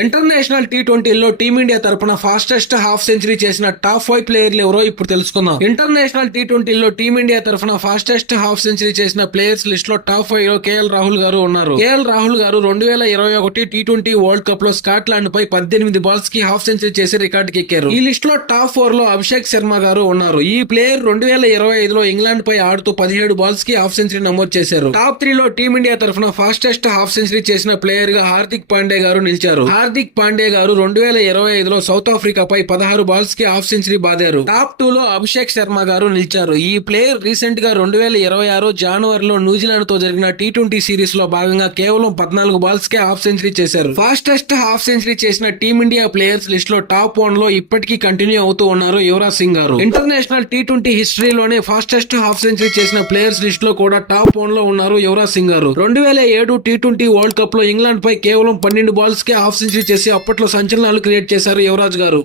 International టీ20లో team India తరపున fastest half century చేసిన top 5 ప్లేయర్లు ఎవరో ఇప్పుడు తెలుసుకుందాం. ఇంటర్నేషనల్ టీ20లో టీమిండియా తరపున ఫాస్టెస్ట్ హాఫ్ సెంచరీ చేసిన ప్లేయర్స్ లిస్ట్ లో టాప్ 5 లో కేఎల్ రాహుల్ గారు ఉన్నారు. కేఎల్ రాహుల్ గారు 2021 టీ20 వరల్డ్ కప్ లో స్కాట్లాండ్ పై 18 బాల్స్ కి హాఫ్ సెంచరీ చేసి రికార్డుకి ఎక్కారు. ఈ లిస్ట్ లో టాప్ 4 లో అభిషేక్ శర్మ గారు ఉన్నారు. ఈ ప్లేయర్ 2025లో ఇంగ్లాండ్ పై ఆడుతూ 17 బాల్స్ కి హాఫ్ సెంచరీ నమోదు చేశారు. టాప్ 3 లో టీమిండియా తరపున ఫాస్టెస్ట్ హాఫ్ సెంచరీ చేసిన ప్లేయర్ గా హార్దిక్ పాండే గారు నిలిచారు. హార్దిక్ పాండే గారు 2025లో సౌత్ ఆఫ్రికా పై 16 బాల్స్ కి హాఫ్ సెంచరీ బాదారు. టాప్ 2 లో అభిషేక్ శర్మ గారు నిలిచారు. ఈ ప్లేయర్ రీసెంట్ గా 2026 జనవరిలో న్యూజిలాండ్ తో జరిగిన టీ20 సిరీస్ లో భాగంగా కేవలం 14 బాల్స్ కే హాఫ్ సెంచరీ చేశారు. ఫాస్టెస్ట్ హాఫ్ సెంచరీ చేసిన టీమిండియా ప్లేయర్స్ లిస్ట్ లో టాప్ 1 లో ఇప్పటికీ కంటిన్యూ అవుతూ ఉన్నారు యువరాజ్ సింగ్ గారు. International T20 హిస్టరీలోనే fastest half century చేసిన ప్లేయర్స్ లిస్ట్ లో కూడా టాప్ 1 లో ఉన్నారు యువరాజ్ సింగ్ గారు. 2007 టీ20 వరల్డ్ కప్ లో ఇంగ్లాండ్ పై కేవలం 12 బాల్స్ కే హాఫ్ సెంచరీ చేసి అప్పట్లో సంచలనాలు క్రియేట్ చేశారు యువరాజ్ గారు.